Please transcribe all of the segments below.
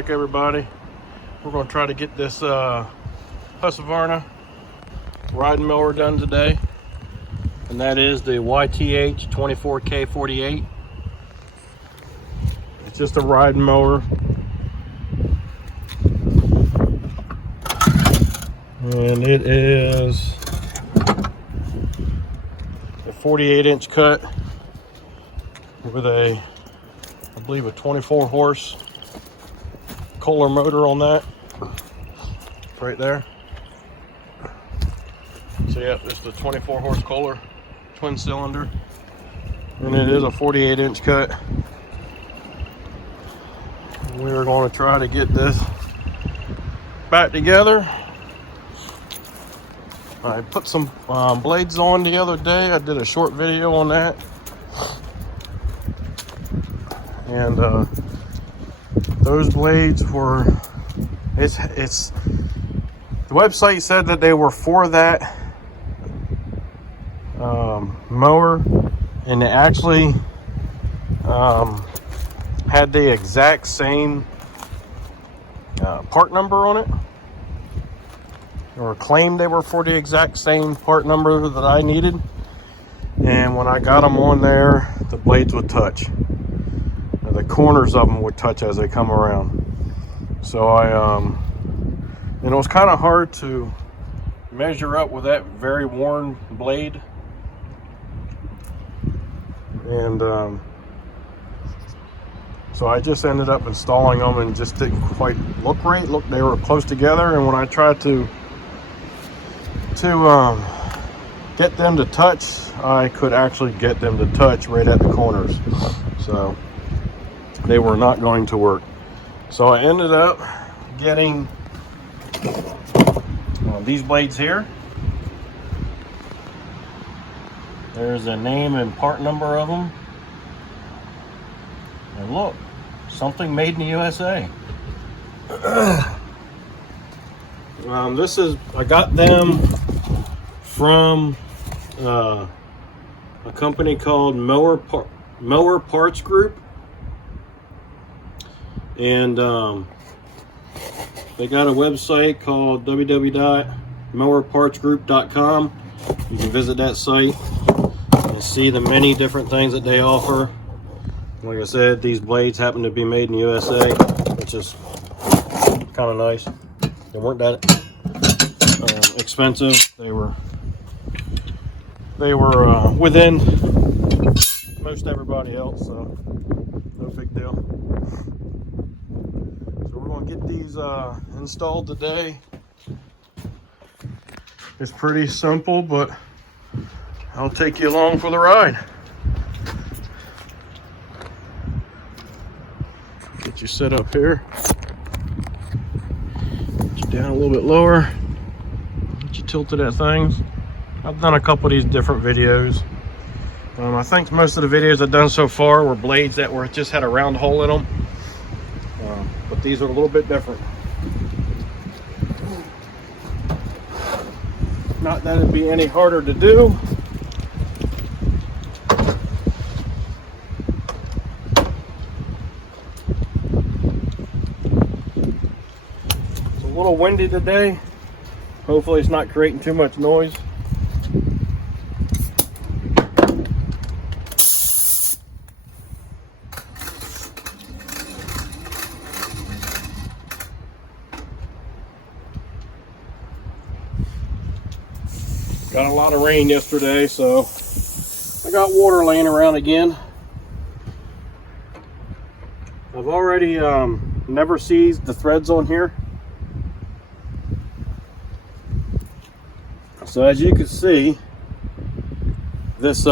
back, everybody. We're going to try to get this Husqvarna riding mower done today, and that is the YTH24K48. It's just a riding mower, and it is a 48-inch cut with I believe a 24 horse Kohler motor on that right there. So yeah, this is the 24 horse Kohler twin cylinder, and it is a 48-inch cut. We're going to try to get this back together. I put some blades on the other day. I did a short video on that, and those blades were, it's the website said that they were for that mower, and they actually had the exact same part number on it, or claimed they were for the exact same part number that I needed. And when I got them on there, the blades would touch. The corners of them would touch as they come around. So and it was kind of hard to measure up with that very worn blade. And so I just ended up installing them, and just didn't quite look right. Look, they were close together, and when I tried to get them to touch, I could actually get them to touch right at the corners. So they were not going to work. So I ended up getting these blades here. There's a name and part number of them. And look, something made in the USA. I got them from a company called Mower Parts Group, and they got a website called www.mowerpartsgroup.com. You can visit that site and see the many different things that they offer. Like I said, these blades happen to be made in the USA, which is kind of nice. They weren't that expensive. They were within most everybody else, so no big deal. So we're going to get these installed today. It's pretty simple, but I'll take you along for the ride. Get you set up here. Get you down a little bit lower. Get you tilted at things. I've done a couple of these different videos. I think most of the videos I've done so far were blades that just had a round hole in them. But these are a little bit different. Not that it'd be any harder to do. It's a little windy today. Hopefully it's not creating too much noise. Got a lot of rain yesterday, so I got water laying around again. I've already never seized the threads on here. So as you can see, this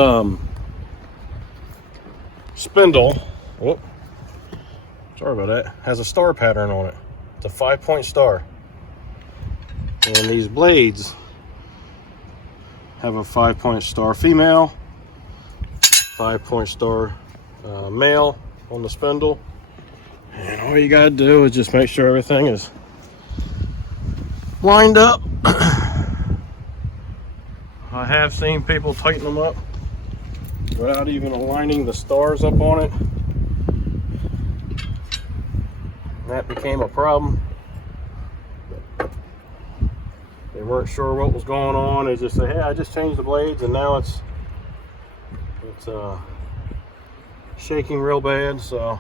spindle, whoop, sorry about that, has a star pattern on it. It's a 5-point star. And these blades have a 5-point star female, 5-point star male on the spindle. And all you gotta do is just make sure everything is lined up. I have seen people tighten them up without even aligning the stars up on it. And that became a problem. They weren't sure what was going on. They just said, hey, I just changed the blades and now it's shaking real bad. So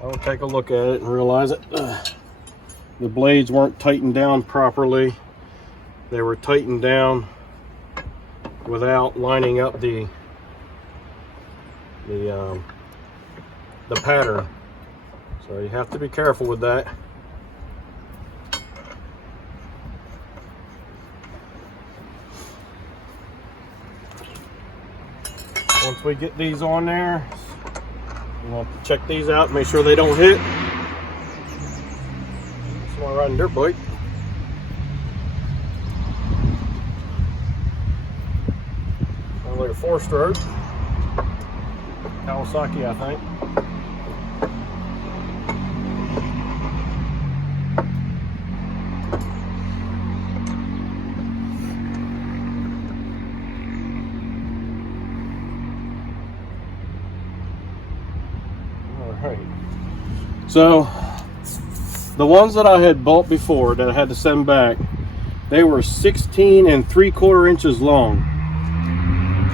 I'll take a look at it and realize that the blades weren't tightened down properly. They were tightened down without lining up the pattern. So you have to be careful with that. Once we get these on there, we'll check these out, make sure they don't hit. Someone riding a dirt bike. Sounds like a 4-stroke. Kawasaki, I think. Alright. So, the ones that I had bought before that I had to send back, they were 16 3/4 inches long.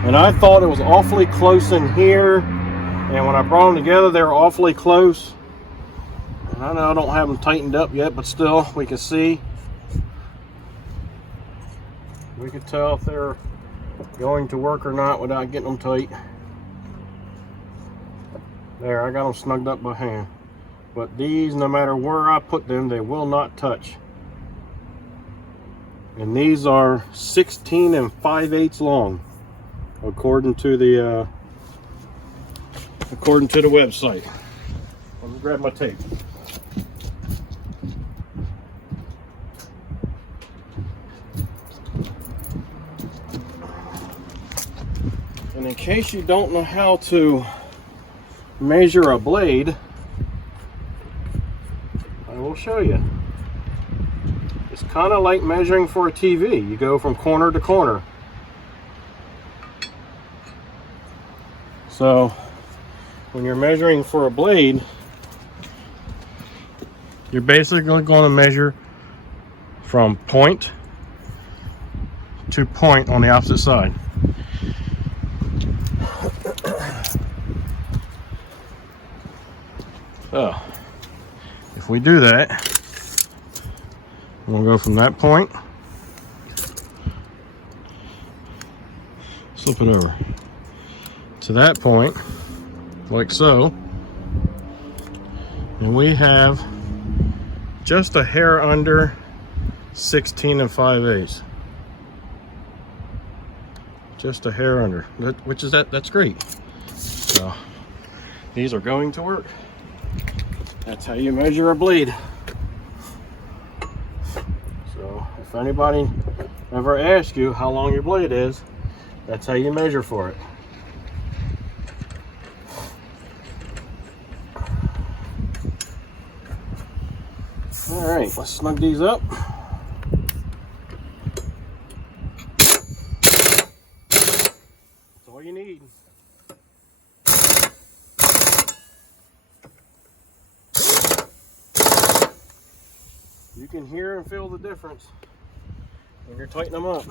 And I thought it was awfully close in here. And when I brought them together, they were awfully close. And I know I don't have them tightened up yet, but still, we can see. We can tell if they're going to work or not without getting them tight. There, I got them snugged up by hand. But these, no matter where I put them, they will not touch. And these are 16 5/8 long, according to the website. Let me grab my tape. And in case you don't know how to measure a blade, I will show you. It's kind of like measuring for a TV. You go from corner to corner. So when you're measuring for a blade, you're basically going to measure from point to point on the opposite side. So if we do that, we'll go from that point, slip it over to that point, like so, and we have just a hair under 16 5/8. Just a hair under, that's great. So these are going to work. That's how you measure a blade. So if anybody ever asks you how long your blade is, that's how you measure for it. All right, let's snug these up. That's all you need. You can hear and feel the difference when you're tightening them up.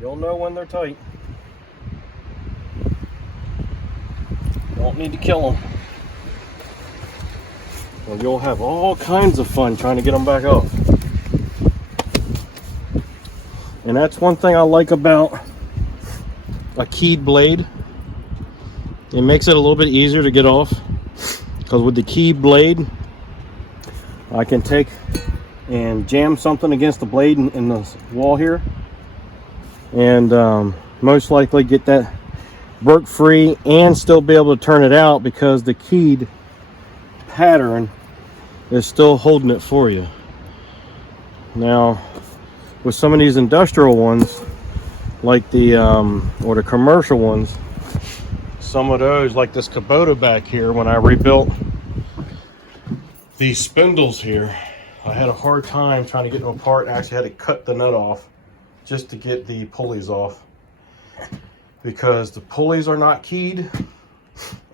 You'll know when they're tight. Don't need to kill them. Or you'll have all kinds of fun trying to get them back off. And that's one thing I like about a keyed blade. It makes it a little bit easier to get off. Because with the keyed blade, I can take and jam something against the blade in the wall here. And most likely get that work free and still be able to turn it out because the keyed pattern is still holding it for you. Now with some of these industrial ones, like the or the commercial ones, some of those, like this Kubota back here, when I rebuilt these spindles here, I had a hard time trying to get them apart and actually had to cut the nut off just to get the pulleys off, because the pulleys are not keyed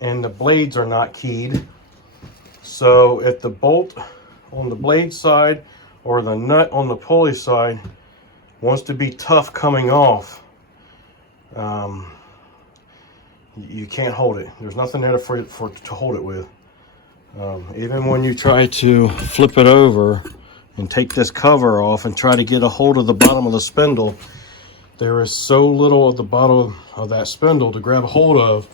and the blades are not keyed. So if the bolt on the blade side or the nut on the pulley side wants to be tough coming off, you can't hold it. There's nothing there to hold it with. Even when you try to flip it over and take this cover off and try to get a hold of the bottom of the spindle, there is so little at the bottom of that spindle to grab a hold of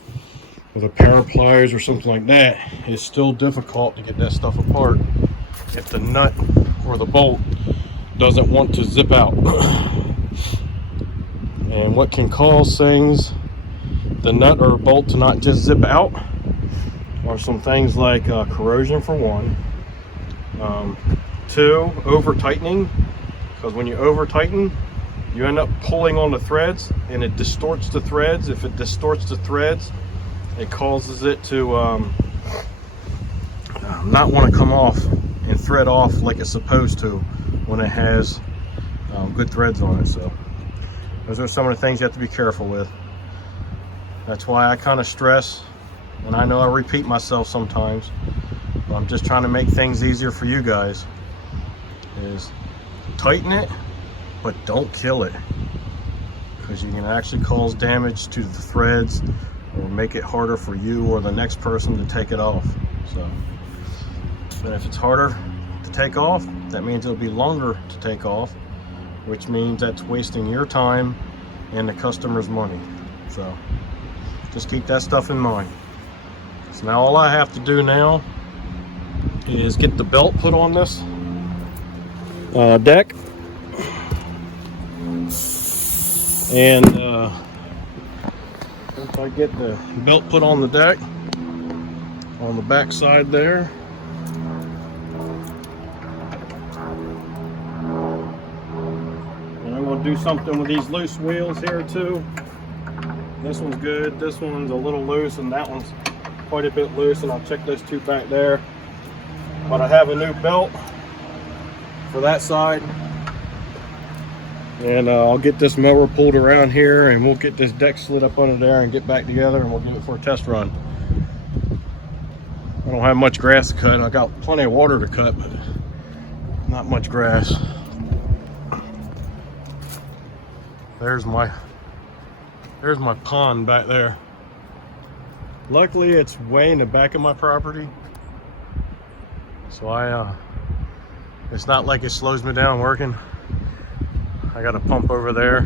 with a pair of pliers or something like that. It's still difficult to get that stuff apart if the nut or the bolt doesn't want to zip out. And what can cause things, the nut or bolt, to not just zip out are some things like corrosion for one. 2, over tightening, because when you over tighten, you end up pulling on the threads and it distorts the threads. If it distorts the threads, it causes it to not want to come off and thread off like it's supposed to when it has good threads on it. So those are some of the things you have to be careful with. That's why I kind of stress, and I know I repeat myself sometimes, but I'm just trying to make things easier for you guys, is tighten it, but don't kill it, because you can actually cause damage to the threads or make it harder for you or the next person to take it off. So, and if it's harder to take off, that means it'll be longer to take off, which means that's wasting your time and the customer's money. So just keep that stuff in mind. So now all I have to do now is get the belt put on this deck, and once I get the belt put on the deck on the back side there, and I'm going to do something with these loose wheels here too. This one's good, this one's a little loose, and that one's quite a bit loose, and I'll check those two back there. But I have a new belt for that side, and I'll get this mower pulled around here, and we'll get this deck slid up under there and get back together, and we'll give it for a test run. I don't have much grass to cut. I got plenty of water to cut, but not much grass. There's my pond back there. Luckily it's way in the back of my property, so it's not like it slows me down working. I got a pump over there.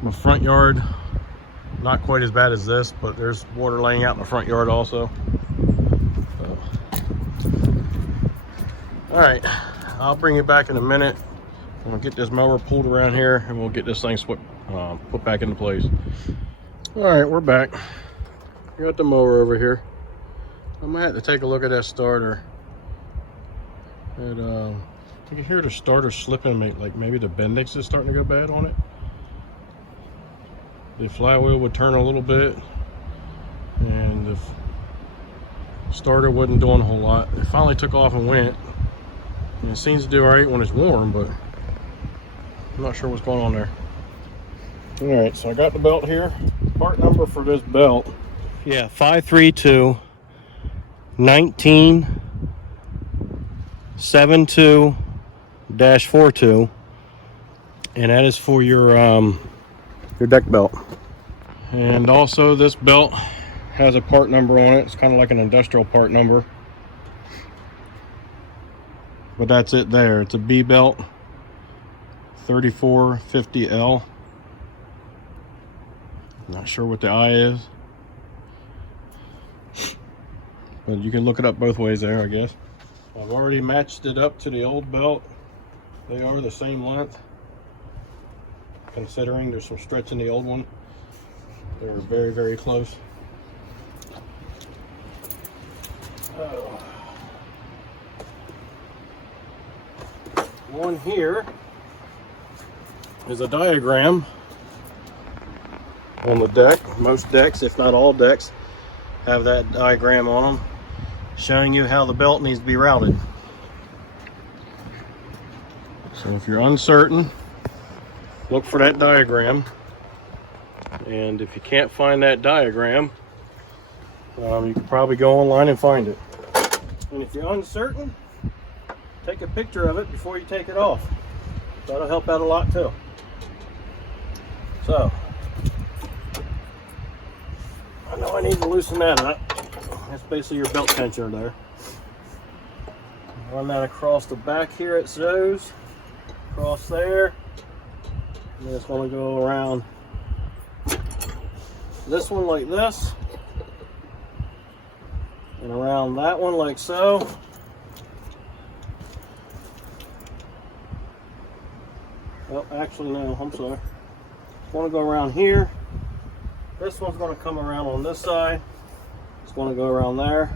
My front yard, not quite as bad as this, but there's water laying out in the front yard also. So, all right, I'll bring you back in a minute. I'm gonna get this mower pulled around here, and we'll get this thing put back into place. All right, we're back. Got the mower over here. I might have to take a look at that starter. And you can hear the starter slipping, like maybe the Bendix is starting to go bad on it. The flywheel would turn a little bit, and the starter wasn't doing a whole lot. It finally took off and went, and it seems to do all right when it's warm, but I'm not sure what's going on there. All right, so I got the belt here. Part number for this belt, yeah, 532-1972-42, and that is for your deck belt. And also this belt has a part number on it. It's kind of like an industrial part number, but that's it there. It's a B belt 3450L. Not sure what the I is, but you can look it up both ways there, I guess. I've already matched it up to the old belt. They are the same length, considering there's some stretch in the old one. They're very, very close. One here is a diagram on the deck. Most decks, if not all decks, have that diagram on them showing you how the belt needs to be routed. So if you're uncertain, look for that diagram, and if you can't find that diagram, You can probably go online and find it. And if you're uncertain, take a picture of it before you take it off. That'll help out a lot too. So, I know I need to loosen that up. That's basically your belt tensioner there. Run that across the back here it shows. Across there. And then it's going to go around this one like this. And around that one like so. Oh, actually no, I'm sorry. It's going to go around here. This one's going to come around on this side. It's going to go around there.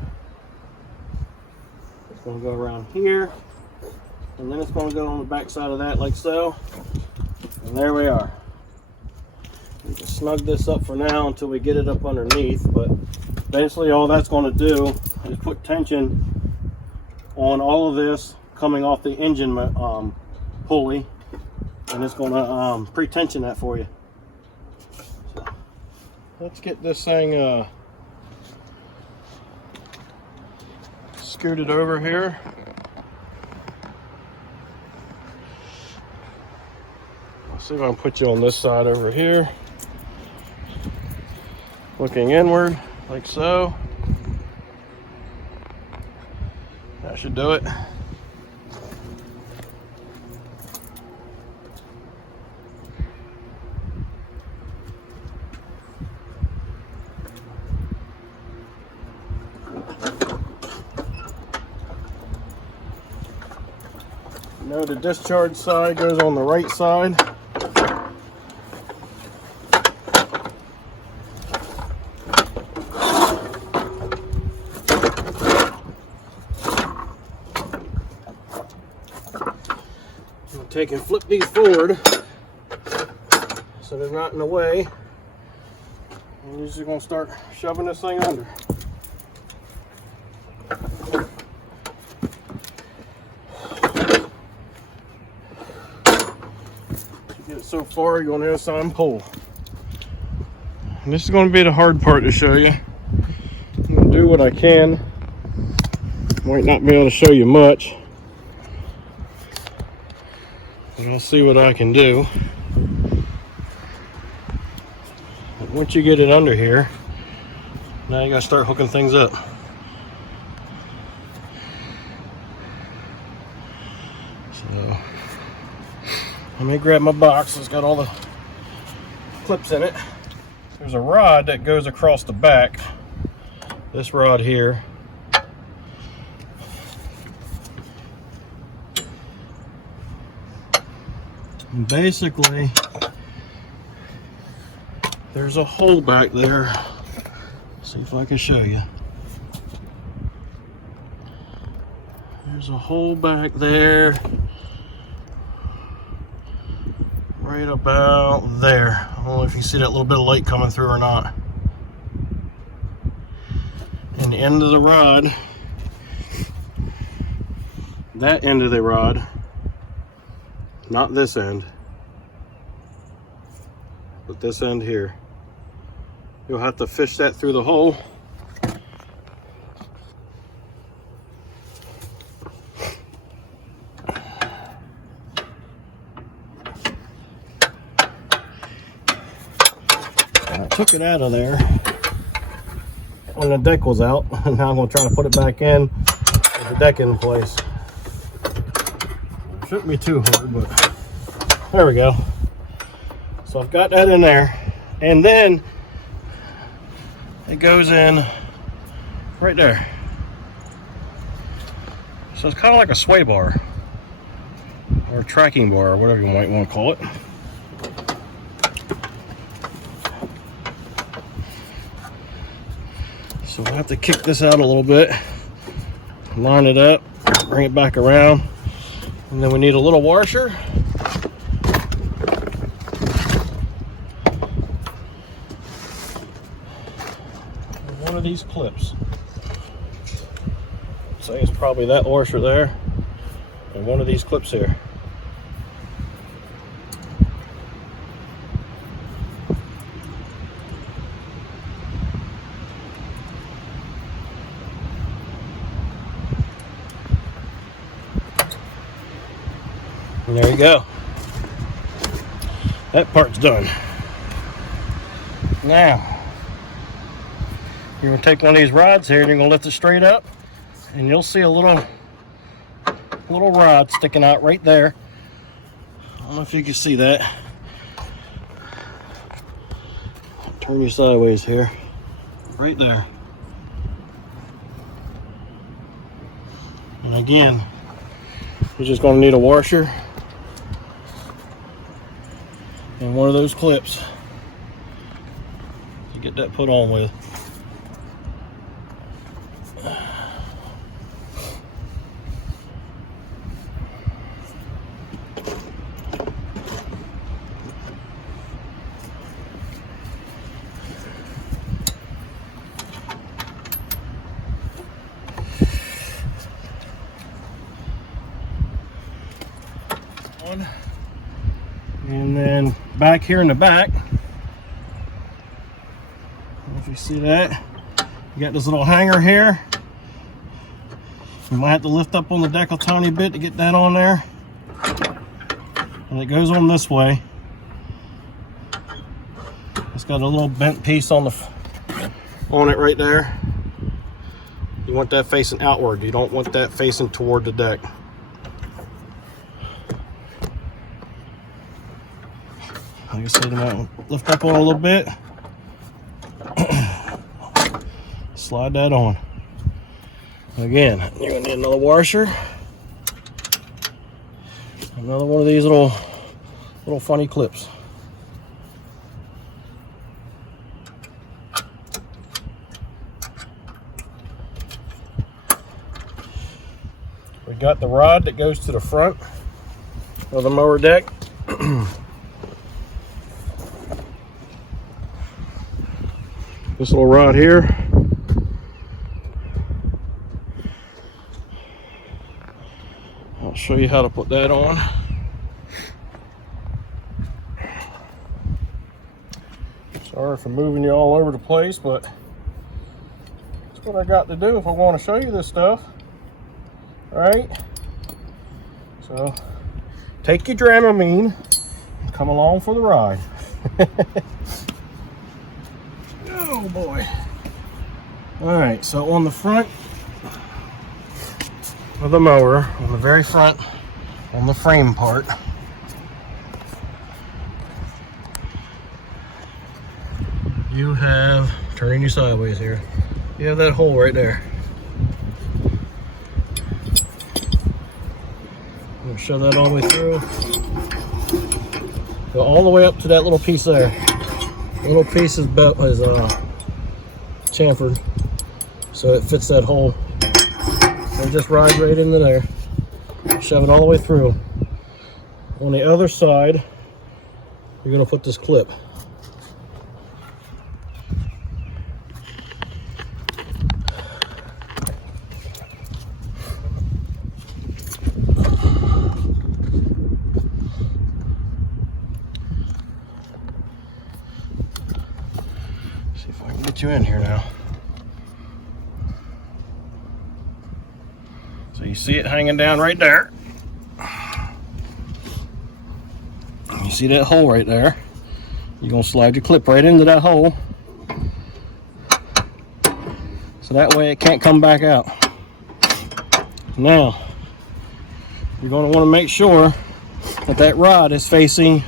It's going to go around here. And then it's going to go on the back side of that like so. And there we are. We can snug this up for now until we get it up underneath. But basically all that's going to do is put tension on all of this coming off the engine pulley. And it's going to pre-tension that for you. So, let's get this thing scooted over here. Let's see if I can put you on this side over here. Looking inward, like so. That should do it. No, the discharge side goes on the right side. I'm gonna take and flip these forward so they're not in the way. And you're just gonna start shoving this thing under. So far, you're on the other side and pull. And this is going to be the hard part to show you. I'm going to do what I can. Might not be able to show you much, but I'll see what I can do. But once you get it under here, now you got to start hooking things up. So let me grab my box. It's got all the clips in it. There's a rod that goes across the back. This rod here. And basically, there's a hole back there. See if I can show you. There's a hole back there. Right about there. I don't know if you see that little bit of light coming through or not. And the end of the rod, that end of the rod, not this end, but this end here, you'll have to fish that through the hole. I took it out of there when the deck was out, and now I'm going to try to put it back in with the deck in place. It shouldn't be too hard, but there we go. So I've got that in there, and then it goes in right there. So it's kind of like a sway bar or a tracking bar or whatever you might want to call it. So we'll have to kick this out a little bit, line it up, bring it back around, and then we need a little washer. And one of these clips. Say it's probably that washer there, and one of these clips here. there you go. That part's done. Now, you're going to take one of these rods here and you're going to lift it straight up, and you'll see a little rod sticking out right there. I don't know if you can see that. Turn you sideways here. Right there. And again, you're just going to need a washer and one of those clips to get that put on with. And then back here in the back, if you see that, you got this little hanger here. You might have to lift up on the deck a tiny bit to get that on there. And it goes on this way. It's got a little bent piece on it right there. You want that facing outward. You don't want that facing toward the deck. Like I said, you might lift up on it a little bit. Slide that on. Again, you're gonna need another washer. Another one of these little funny clips. We got the rod that goes to the front of the mower deck. This little rod here. I'll show you how to put that on. Sorry for moving you all over the place, but that's what I got to do if I want to show you this stuff. All right. So take your Dramamine and come along for the ride. Oh boy. All right, so on the front of the mower, on the very front, on the frame part, you have, turning you sideways here, you have that hole right there. I'm gonna shove that all the way through. Go all the way up to that little piece there. The little piece is chamfered, so it fits that hole. And just ride right into there. Shove it all the way through. On the other side, you're going to put this clip. See if I can get you in here now. So you see it hanging down right there. You see that hole right there. You're going to slide your clip right into that hole. So that way it can't come back out. Now, you're going to want to make sure that that rod is facing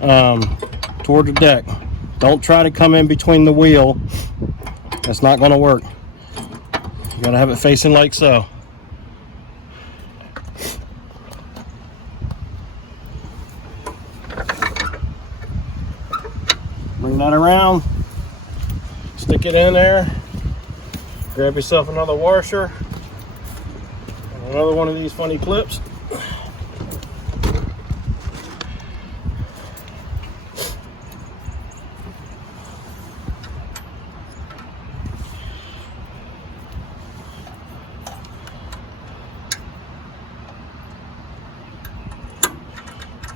toward the deck. Don't try to come in between the wheel. That's not going to work. You got to have it facing like so. Bring that around, stick it in there, grab yourself another washer, and another one of these funny clips.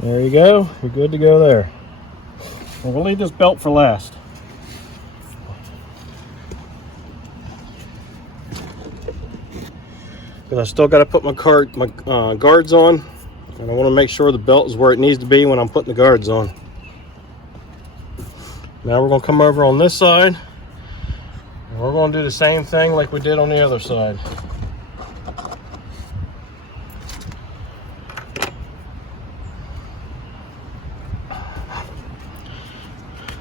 There you go, you're good to go there. And we'll leave this belt for last. Because I still got to put my guards on And I want to make sure the belt is where it needs to be when I'm putting the guards on. Now we're going to come over on this side, and we're going to do the same thing like we did on the other side.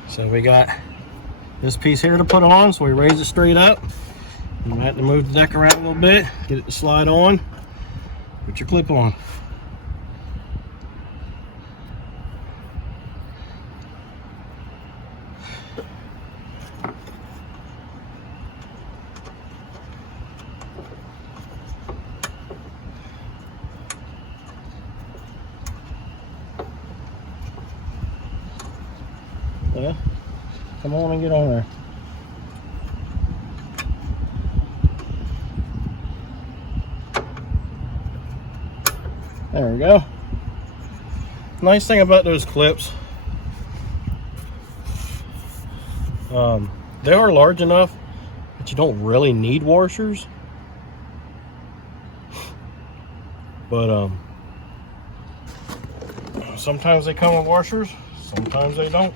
So we got this piece here to put on, so we raise it straight up. You might have to move the deck around a little bit, get it to slide on, put your clip on. Yeah, come on and get on there. There we go. Nice thing about those clips, they are large enough that you don't really need washers, but sometimes they come with washers, sometimes they don't.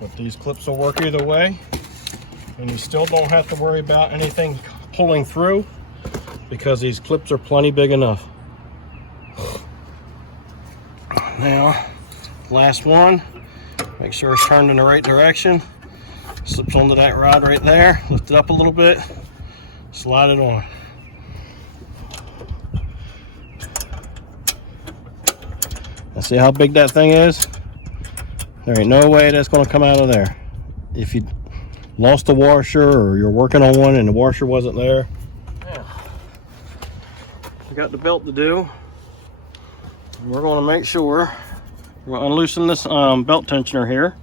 But these clips will work either way, and you still don't have to worry about anything pulling through because these clips are plenty big enough. Now, last one, make sure it's turned in the right direction. Slips onto that rod right there, lift it up a little bit, slide it on. Now see how big that thing is? There ain't no way that's going to come out of there. If you lost a washer or you're working on one and the washer wasn't there. Yeah. We got the belt to do. We're going to make sure we're going to unloosen this belt tensioner here.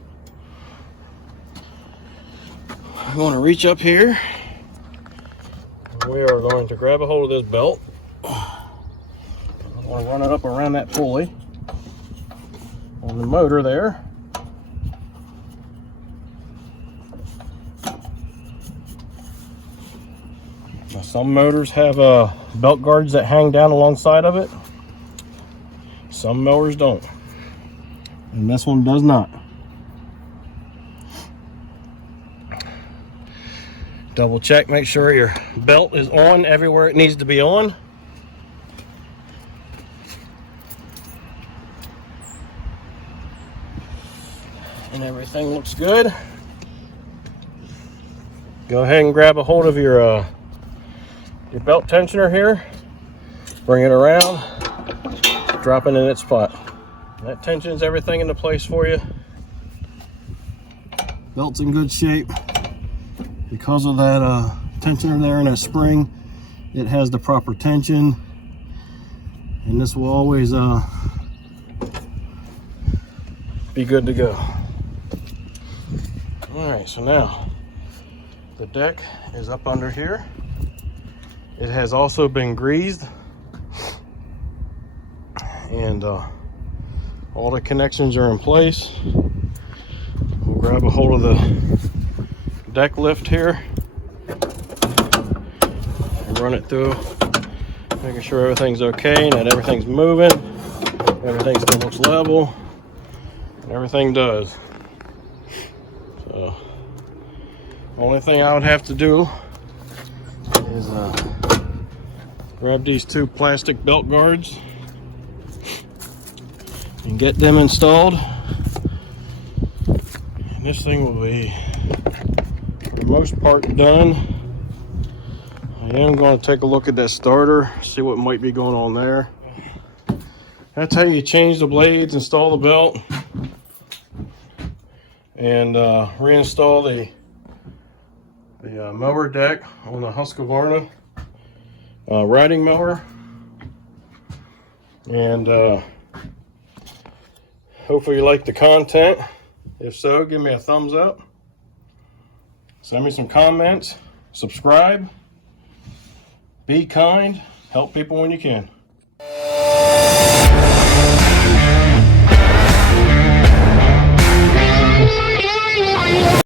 I'm going to reach up here. We are going to grab a hold of this belt. I'm going to run it up around that pulley on the motor there. Now, some motors have belt guards that hang down alongside of it. Some mowers don't. And this one does not. Double check, make sure your belt is on everywhere it needs to be on. And everything looks good. Go ahead and grab a hold of your belt tensioner here. Bring it around, drop it in its spot. That tensions everything into place for you. Belt's in good shape. Because of that tensioner there and that spring, it has the proper tension, and this will always be good to go. All right, so now the deck is up under here. It has also been greased, and all the connections are in place. We'll grab a hold of the deck lift here and run it through, making sure everything's okay and that everything's moving, everything still looks level, and everything does. So the only thing I would have to do is grab these two plastic belt guards and get them installed, and this thing will be for the most part done. I am going to take a look at that starter, see what might be going on there. That's how you change the blades, install the belt, and reinstall the mower deck on the Husqvarna riding mower. And hopefully you like the content. If so, give me a thumbs up. Send me some comments. Subscribe. Be kind. Help people when you can.